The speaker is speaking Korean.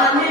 아멘.